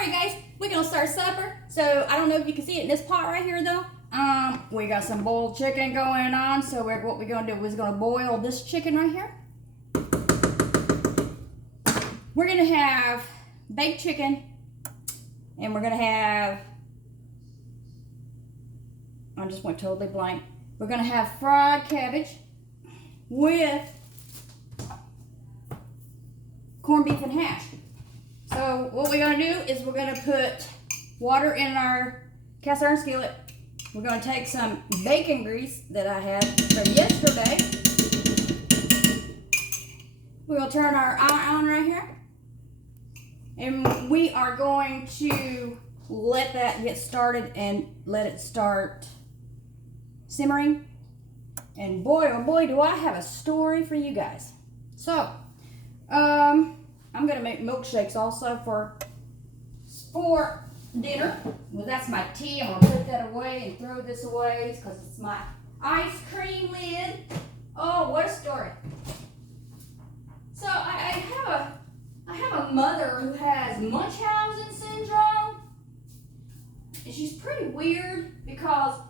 Alright guys, we're gonna start supper. So I don't know if you can see it in this pot right here though. We got some boiled chicken going on. So what we're gonna do is gonna boil this chicken right here. We're gonna have baked chicken, and we're gonna have, I just went totally blank. We're gonna have fried cabbage with corned beef and hash. So what we're gonna do is we're gonna put water in our cast iron skillet. We're gonna take some bacon grease that I had from yesterday. We're gonna turn our eye on right here. And we are going to let that get started and let it start simmering. And boy, oh boy, do I have a story for you guys. So, I'm gonna make milkshakes also for dinner. Well, that's my tea. I'm gonna put that away and throw this away because it's my ice cream lid. Oh, what a story. So I have a mother who has Munchausen syndrome, and she's pretty weird because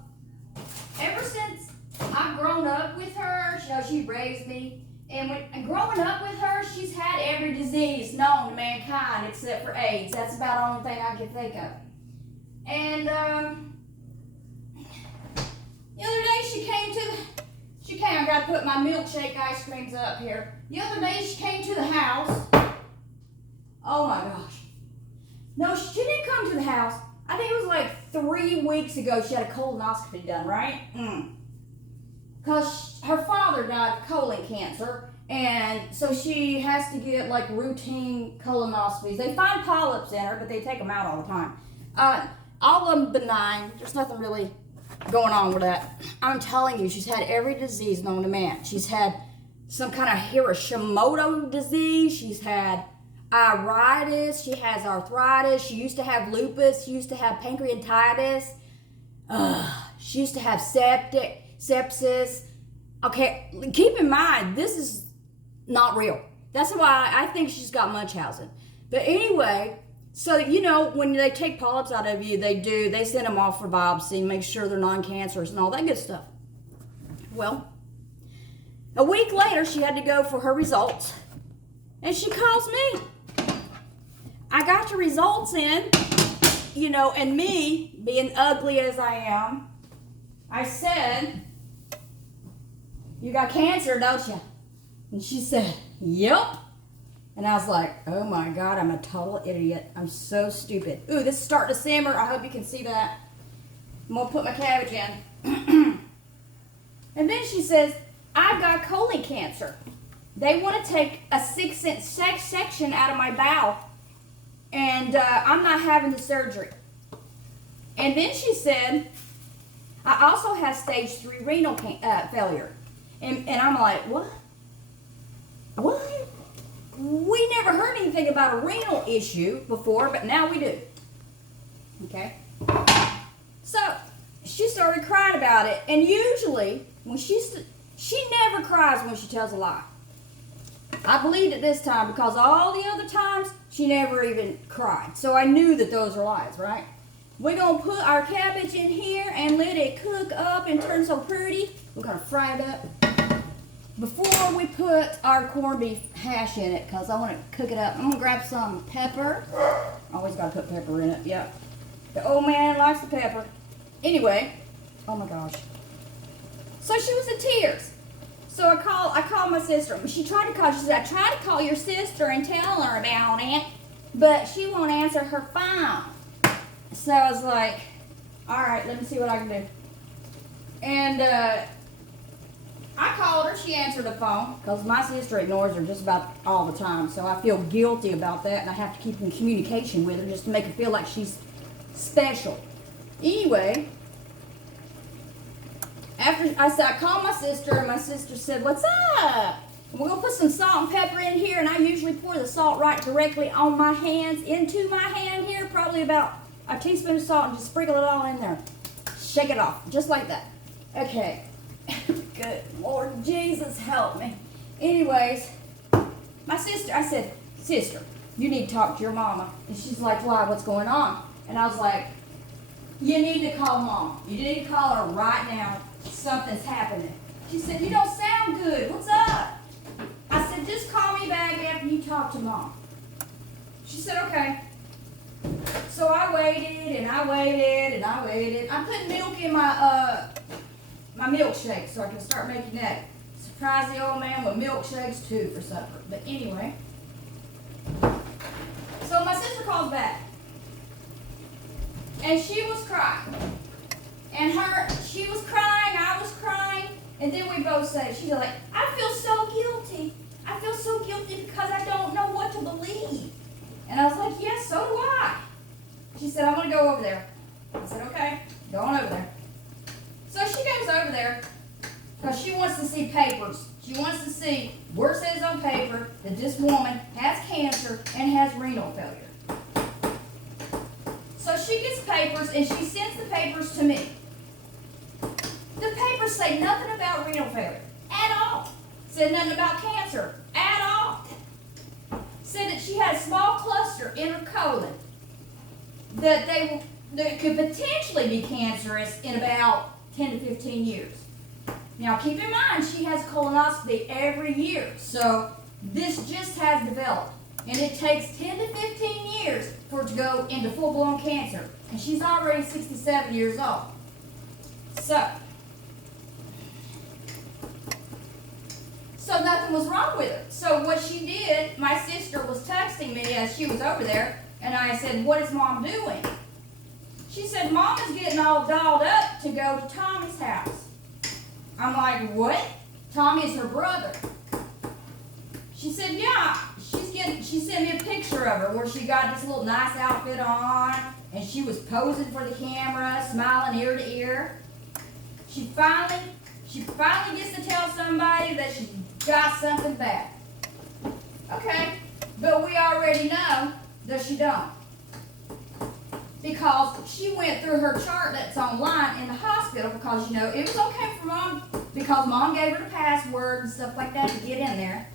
ever since I've grown up with her, she raised me, and growing up with her, she's had every disease known to mankind except for AIDS. That's about the only thing I can think of. And the other day I got to put my milkshake ice creams up here. The other day she came to the house. Oh my gosh. No, she didn't come to the house. I think it was like 3 weeks ago she had a colonoscopy done, right? Because her father died of colon cancer, and so she has to get like routine colonoscopies. They find polyps in her, but they take them out all the time. All of them benign. There's nothing really going on with that. I'm telling you, she's had every disease known to man. She's had some kind of Hashimoto disease. She's had iritis. She has arthritis. She used to have lupus. She used to have pancreatitis. She used to have sepsis. Okay, keep in mind, this is not real. That's why I think she's got Munchausen. But anyway, so when they take polyps out of you, they send them off for biopsy, make sure they're non-cancerous and all that good stuff. Well, a week later, she had to go for her results, and she calls me. I got your results in, and me, being ugly as I am, I said, "You got cancer, don't you?" And she said, "Yep." And I was like, oh my God, I'm a total idiot. I'm so stupid. Ooh, this is starting to simmer. I hope you can see that. I'm going to put my cabbage in. And then she says, "I've got colon cancer. They want to take a 6-inch section out of my bowel. And I'm not having the surgery." And then she said, "I also have stage 3 renal failure." And I'm like, what? What? We never heard anything about a renal issue before, but now we do. Okay? So, she started crying about it. And usually, when she never cries when she tells a lie. I believed it this time because all the other times, she never even cried. So I knew that those are lies, right? We're going to put our cabbage in here and let it cook up and turn so pretty. We're going to fry it up before we put our corned beef hash in it, because I want to cook it up. I'm going to grab some pepper. Always got to put pepper in it, yep. The old man likes the pepper. Anyway, oh my gosh. So she was in tears. So I called my sister. She tried to call. She said, "I tried to call your sister and tell her about it, but she won't answer her phone." So I was like, all right, let me see what I can do. And I called her. She answered the phone because my sister ignores her just about all the time. So I feel guilty about that, and I have to keep in communication with her just to make her feel like she's special. Anyway, after I called my sister, and my sister said, "What's up? We're going to put some salt and pepper in here," and I usually pour the salt right directly on my hands, into my hand here, probably about a teaspoon of salt, and just sprinkle it all in there. Shake it off, just like that. Okay. Good Lord Jesus, help me. Anyways, my sister, I said, "Sister, you need to talk to your mama. And she's like, why? What's going on? And I was like, you need to call mom. You need to call her right now. Something's happening. She said, you don't sound good. What's up? I said, just call me back after you talk to mom. She said, okay. So I waited and I waited and I waited. I put milk in my my milkshake so I can start making that. Surprise the old man with milkshakes too for supper. But anyway. So my sister calls back. And she was crying. And she was crying, I was crying. And then we both said, she's like, I feel so guilty. I feel so guilty because I don't know what to believe. And I was like, yes, so do I. She said, I want to go over there. I said, okay, go on over there. So she goes over there because she wants to see papers. She wants to see where it says on paper that this woman has cancer and has renal failure. So she gets papers and she sends the papers to me. The papers say nothing about renal failure at all. Said nothing about cancer at all. Said that she had a small cluster in her colon that could potentially be cancerous in about 10 to 15 years. Now keep in mind, she has colonoscopy every year, so this just has developed. And it takes 10 to 15 years for it to go into full-blown cancer. And she's already 67 years old. So nothing was wrong with her. So what she did, my sister was texting me as she was over there, and I said, what is mom doing? She said, mom is getting all dolled up to go to Tommy's house. I'm like, what? Tommy is her brother. She said, yeah. She sent me a picture of her where she got this little nice outfit on, and she was posing for the camera, smiling ear to ear. She finally gets to tell somebody that she got something bad. Okay, but we already know that she don't. Because she went through her chart that's online in the hospital because, it was okay for mom because mom gave her the password and stuff like that to get in there.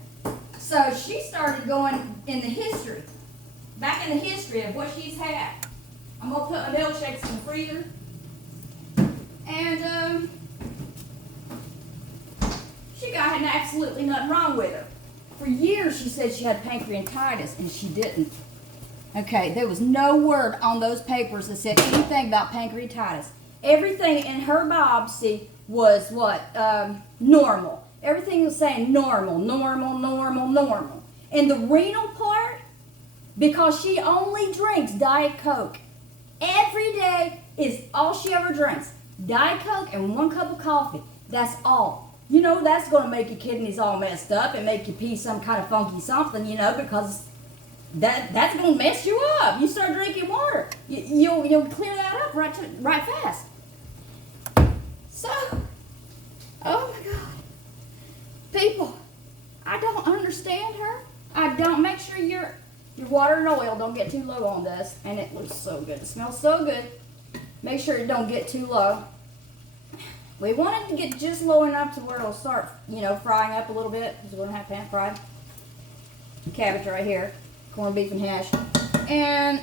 So she started going in the history, back in the history of what she's had. I'm going to put my milkshakes in the freezer. And she got absolutely nothing wrong with her. For years she said she had pancreatitis and she didn't. Okay, there was no word on those papers that said anything about pancreatitis. Everything in her biopsy was what? Normal. Everything was saying normal, normal, normal, normal. And the renal part, because she only drinks Diet Coke. Every day is all she ever drinks. Diet Coke and 1 cup of coffee. That's all. That's going to make your kidneys all messed up and make you pee some kind of funky something, because that's going to mess you up. You start drinking water. You'll clear that up right fast. So, oh my God. People, I don't understand her. I don't. Make sure your water and oil don't get too low on this. And it looks so good. It smells so good. Make sure it don't get too low. We want it to get just low enough to where it'll start, frying up a little bit. Because we're going to have pan fried cabbage right here. Corned beef and hash. And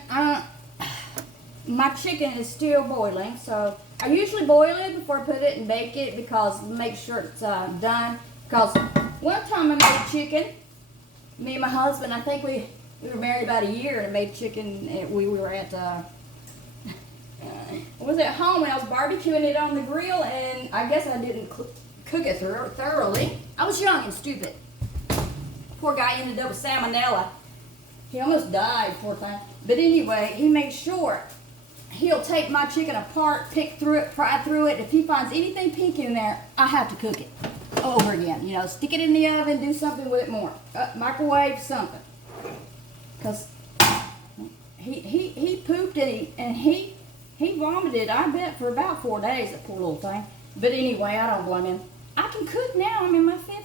my chicken is still boiling. So I usually boil it before I put it and bake it because make sure it's done. Because one time I made chicken, me and my husband, I think we were married about a year and I made chicken. We were at, was at home and I was barbecuing it on the grill and I guess I didn't cook it thoroughly. I was young and stupid. Poor guy ended up with salmonella. He almost died, poor thing. But anyway, he made sure he'll take my chicken apart, pick through it, fry through it. If he finds anything pink in there, I have to cook it over again. Stick it in the oven, do something with it more. Microwave something. Because he pooped and he vomited, I bet, for about 4 days, that poor little thing. But anyway, I don't blame him. I can cook now.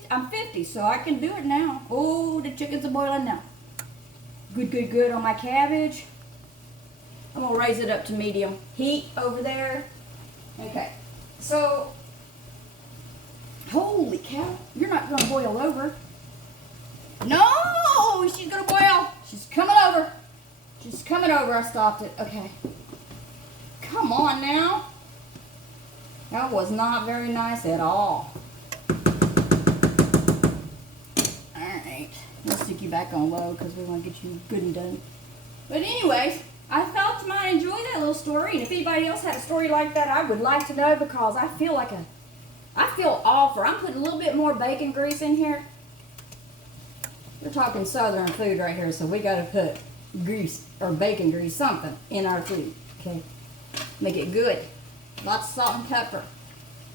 I'm 50, so I can do it now. Oh, the chickens are boiling now. Good on my cabbage. I'm going to raise it up to medium heat over there. Okay, so, holy cow, you're not going to boil over. No, she's going to boil. She's coming over. She's coming over. I stopped it. Okay. Come on now. That was not very nice at all. Alright. We'll stick you back on low because we want to get you good and done. But anyways, I thought you might enjoy that little story. And if anybody else had a story like that, I would like to know, because I feel awful. I'm putting a little bit more bacon grease in here. We're talking southern food right here, so we got to put grease or bacon grease, something in our food. Okay, make it good. Lots of salt and pepper.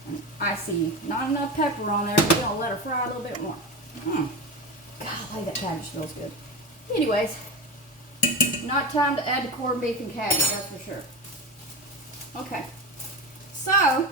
And I see not enough pepper on there. We're gonna let her fry a little bit more. Golly, that cabbage smells good. Anyways, not time to add the corned beef and cabbage, that's for sure. Okay, so